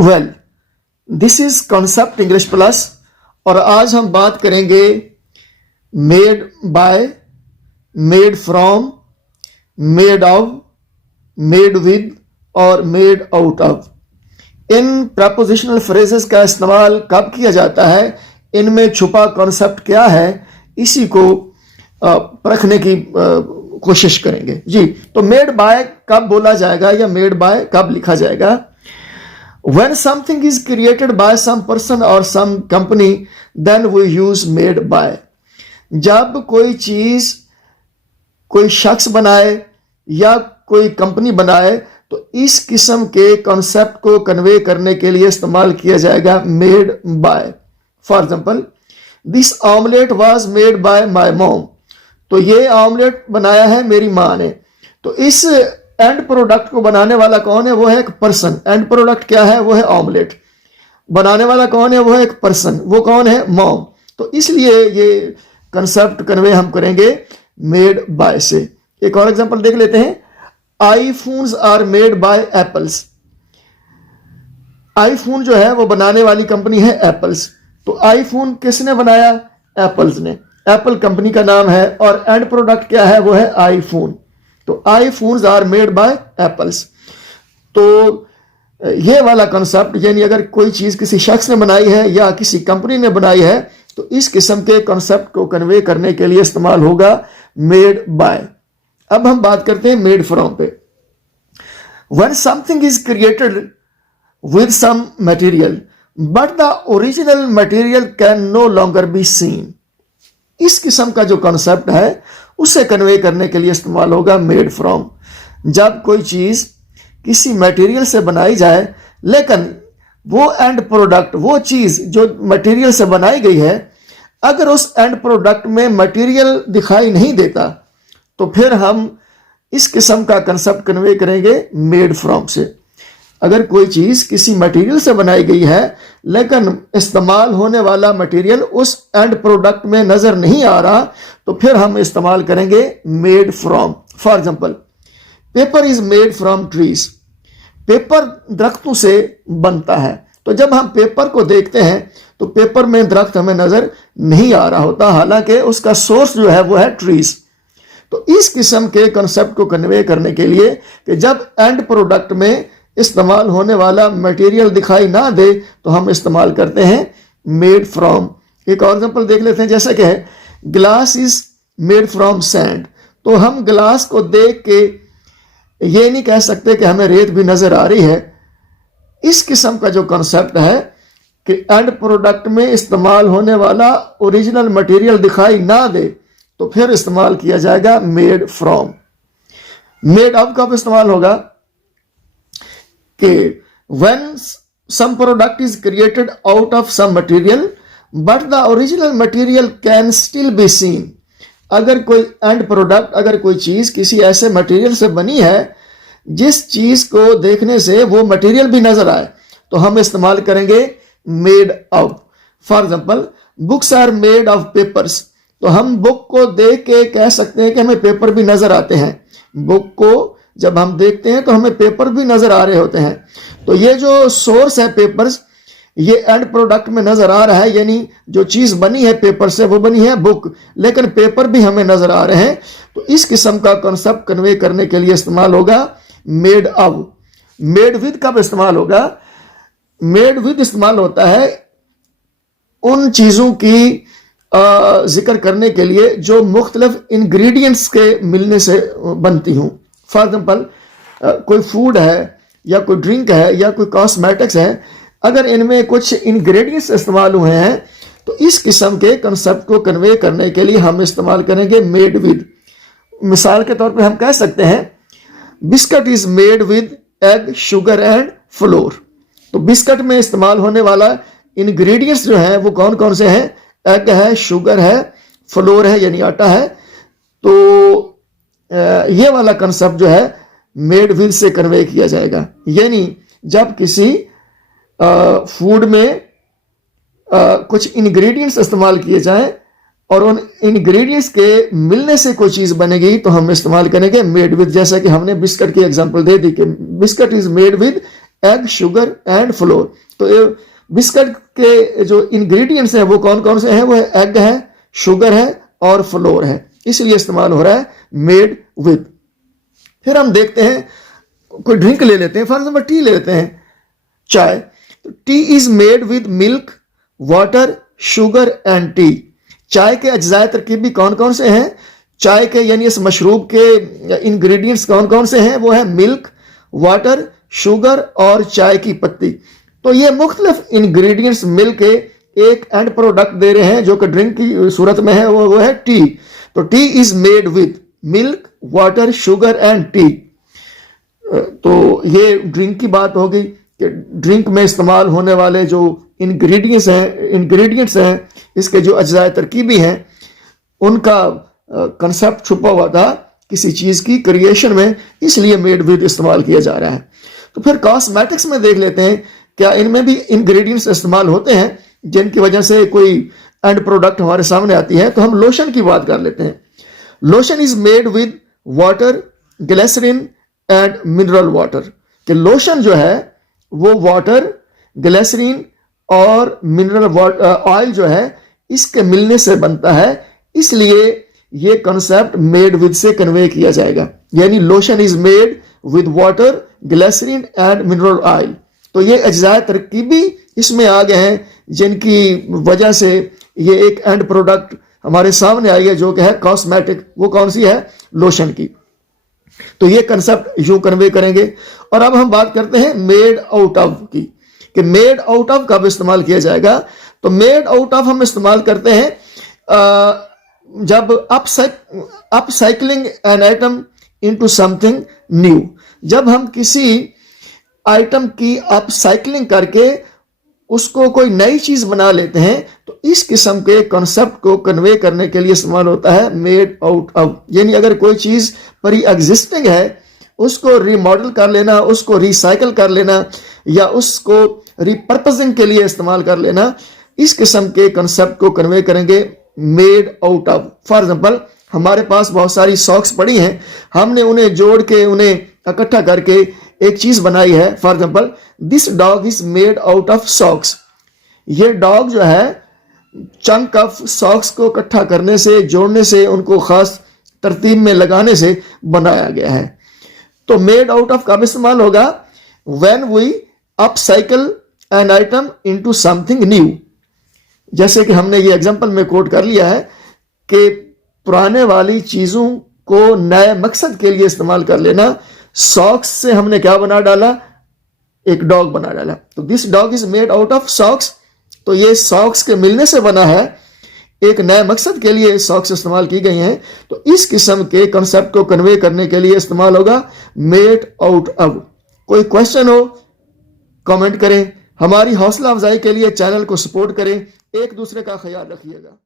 Well, this is concept English plus और आज हम बात करेंगे made by, made from, made of, made with और मेड आउट ऑफ। इन प्रपोजिशनल फ्रेजेस का इस्तेमाल कब किया जाता है, इनमें छुपा कॉन्सेप्ट क्या है, इसी को परखने की कोशिश करेंगे जी। तो मेड बाय कब बोला जाएगा या मेड बाय कब लिखा जाएगा? When something is created by some person or some company, then we use made by. जब कोई चीज कोई शख्स बनाए या कोई कंपनी बनाए तो इस किस्म के कॉन्सेप्ट को कन्वे करने के लिए इस्तेमाल किया जाएगा made by. For example, this omelette was made by my mom. तो ये ऑमलेट बनाया है मेरी माँ ने। तो इस एंड प्रोडक्ट को बनाने वाला कौन है? वो है एक पर्सन। एंड प्रोडक्ट क्या है? वो है ऑमलेट। बनाने वाला कौन है? वो है एक पर्सन। वो कौन है? मॉम। तो इसलिए ये कंसेप्ट कन्वे हम करेंगे मेड बाय से। एक और एग्जांपल देख लेते हैं। IPhones are made by Apples. IPhone जो है वो बनाने वाली कंपनी है एप्पल्स। तो आईफोन किसने बनाया? एप्पल्स ने। एप्पल कंपनी का नाम है और एंड प्रोडक्ट क्या है? वो है आईफोन। तो iPhones are made by Apples. तो ये वाला कंसेप्ट, यानी अगर कोई चीज किसी शख्स ने बनाई है या किसी कंपनी ने बनाई है तो इस किस्म के कंसेप्ट को कन्वे करने के लिए इस्तेमाल होगा मेड बाय। अब हम बात करते हैं मेड फ्रॉम पे। When something is created with some material but the original material can no longer be seen. इस किस्म का जो कॉन्सेप्ट है उसे कन्वे करने के लिए इस्तेमाल होगा मेड फ्रॉम। जब कोई चीज किसी मटेरियल से बनाई जाए लेकिन वो एंड प्रोडक्ट, वो चीज जो मटेरियल से बनाई गई है, अगर उस एंड प्रोडक्ट में मटेरियल दिखाई नहीं देता तो फिर हम इस किस्म का कंसेप्ट कन्वे करेंगे मेड फ्रॉम से। अगर कोई चीज किसी मटेरियल से बनाई गई है लेकिन इस्तेमाल होने वाला मटेरियल उस एंड प्रोडक्ट में नजर नहीं आ रहा तो फिर हम इस्तेमाल करेंगे made from. For example, paper is made from trees. Paper दरख्तों से बनता है। तो जब हम पेपर को देखते हैं तो पेपर में दरख्त हमें नजर नहीं आ रहा होता, हालांकि उसका सोर्स जो है वो है ट्रीज। तो इस किस्म के कंसेप्ट को कन्वे करने के लिए कि जब एंड प्रोडक्ट में इस्तेमाल होने वाला मटेरियल दिखाई ना दे तो हम इस्तेमाल करते हैं मेड फ्रॉम। एक और एग्जांपल देख लेते हैं, जैसे कि glass is made from sand. तो हम ग्लास को देख के ये नहीं कह सकते कि हमें रेत भी नजर आ रही है। इस किस्म का जो कॉन्सेप्ट है कि एंड प्रोडक्ट में इस्तेमाल होने वाला ओरिजिनल मटेरियल दिखाई ना दे तो फिर इस्तेमाल किया जाएगा मेड फ्रॉम। मेड ऑफ कब इस्तेमाल होगा? कि when some product is created out of some material but the original material can still be seen। अगर कोई एंड प्रोडक्ट, अगर कोई चीज किसी ऐसे मटेरियल से बनी है जिस चीज को देखने से वो मटेरियल भी नजर आए तो हम इस्तेमाल करेंगे made of. For example, books are made of papers. तो हम बुक को देख के कह सकते हैं कि हमें पेपर भी नजर आते हैं। बुक को जब हम देखते हैं तो हमें पेपर भी नजर आ रहे होते हैं। तो ये जो सोर्स है पेपर्स, ये एंड प्रोडक्ट में नजर आ रहा है, यानी जो चीज बनी है पेपर से वो बनी है बुक, लेकिन पेपर भी हमें नजर आ रहे हैं। तो इस किस्म का कॉन्सेप्ट कन्वे करने के लिए इस्तेमाल होगा मेड ऑफ। मेड विद कब इस्तेमाल होगा? मेड विद इस्तेमाल होता है उन चीजों की जिक्र करने के लिए जो मुख्तलिफ इंग्रेडिएंट्स के मिलने से बनती हूं। फॉर एग्जाम्पल, कोई फूड है या कोई ड्रिंक है या कोई कॉस्मेटिक्स है, अगर इनमें कुछ इंग्रेडिएंट्स इस्तेमाल हुए हैं तो इस किस्म के कंसेप्ट को कन्वे करने के लिए हम इस्तेमाल करेंगे मेड विद। मिसाल के तौर पे हम कह सकते हैं biscuit is made with egg, sugar and floor. तो बिस्किट में इस्तेमाल होने वाला इंग्रेडिएंट्स जो हैं वो कौन कौन से हैं? एग है, शुगर है, फ्लोर है यानी आटा है। तो ये वाला कंसेप्ट जो है मेड विद से कन्वे किया जाएगा। यानी जब किसी फूड में कुछ इंग्रेडिएंट्स इस्तेमाल किए जाएं और उन इंग्रेडिएंट्स के मिलने से कोई चीज बनेगी तो हम इस्तेमाल करेंगे मेड विद। जैसा कि हमने बिस्किट की एग्जांपल दे दी कि biscuit is made with egg, sugar and floor. तो ये बिस्किट के जो इंग्रेडिएंट्स हैं वो कौन कौन से हैं? वो है एग है, शुगर है और फ्लोर है, इसलिए इस्तेमाल हो रहा है मेड विद। फिर हम देखते हैं, कोई ड्रिंक ले लेते हैं, फॉर एग्जाम्पल टी ले लेते हैं, चाय। तो T is made with milk, water, sugar and T. चाय के अज्जाए तरकीबी कौन कौन से हैं? चाय के यानी इस मशरूब के इंग्रेडिएंट्स कौन कौन से हैं? वो है मिल्क, वाटर, शुगर और चाय की पत्ती। तो ये मुख्तलिफ इंग्रेडिएंट्स मिलके एक एंड प्रोडक्ट दे रहे हैं जो कि ड्रिंक की सूरत में है, वो है टी। तो T is made with milk, water, sugar and T. तो ये ड्रिंक की बात हो गई कि ड्रिंक में इस्तेमाल होने वाले जो इंग्रेडिएंट्स हैं, इसके जो अज्जाए तरकीबी हैं, उनका कंसेप्ट छुपा हुआ था किसी चीज़ की क्रिएशन में, इसलिए मेड विद इस्तेमाल किया जा रहा है। तो फिर कॉस्मेटिक्स में देख लेते हैं, क्या इनमें भी इंग्रेडिएंट्स इस्तेमाल होते हैं जिनकी वजह से कोई एंड प्रोडक्ट हमारे सामने आती है? तो हम लोशन की बात कर लेते हैं। Lotion is made with water, glycerin and mineral water. कि लोशन जो है वो वाटर, ग्लिसरीन और मिनरल ऑयल जो है इसके मिलने से बनता है, इसलिए ये कॉन्सेप्ट मेड विद से कन्वे किया जाएगा। यानी lotion is made with water, glycerin and mineral oil. तो ये अज्जाए तरकीबी इसमें आ गए हैं जिनकी वजह से ये एक एंड प्रोडक्ट हमारे सामने आई है जो कि है कॉस्मेटिक। वो कौन सी है? लोशन की। तो ये कंसेप्ट यूं कन्वे करेंगे। और अब हम बात करते हैं मेड आउट ऑफ की, कि मेड आउट ऑफ कब इस्तेमाल किया जाएगा? तो मेड आउट ऑफ हम इस्तेमाल करते हैं जब upcycling N item into something new. जब हम किसी आइटम की अपसाइक्लिंग करके उसको कोई नई चीज बना लेते हैं, तो इस किस्म के कॉन्सेप्ट को कन्वे करने के लिए इस्तेमाल होता है मेड आउट ऑफ। यानी अगर कोई चीज प्री एग्जिस्टिंग है, उसको रीमॉडल कर लेना, उसको रिसाइकल कर लेना या उसको रिपर्पजिंग के लिए इस्तेमाल कर लेना, इस किस्म के कॉन्सेप्ट को कन्वे करेंगे made out of. For example, हमारे पास बहुत सारी सॉक्स पड़ी हैं, हमने उन्हें जोड़ के, उन्हें इकट्ठा करके एक चीज बनाई है। For example, this dog is made out of socks. ये डॉग जो है चंक ऑफ सॉक्स को इकट्ठा करने से, जोड़ने से, उनको खास तरतीब में लगाने से बनाया गया है। तो मेड आउट ऑफ कब इस्तेमाल होगा? When we upcycle an item into something new. जैसे कि हमने ये एग्जांपल में कोट कर लिया है कि पुराने वाली चीजों को नए मकसद के लिए इस्तेमाल कर लेना। सॉक्स से हमने क्या बना डाला? एक डॉग बना डाला। तो this dog is made out of socks. तो ये सॉक्स के मिलने से बना है, एक नए मकसद के लिए सॉक्स इस्तेमाल की गई हैं। तो इस किस्म के कॉन्सेप्ट को कन्वे करने के लिए इस्तेमाल होगा मेड आउट ऑफ। कोई क्वेश्चन हो कमेंट करें। हमारी हौसला अफजाई के लिए चैनल को सपोर्ट करें। एक दूसरे का ख्याल रखिएगा।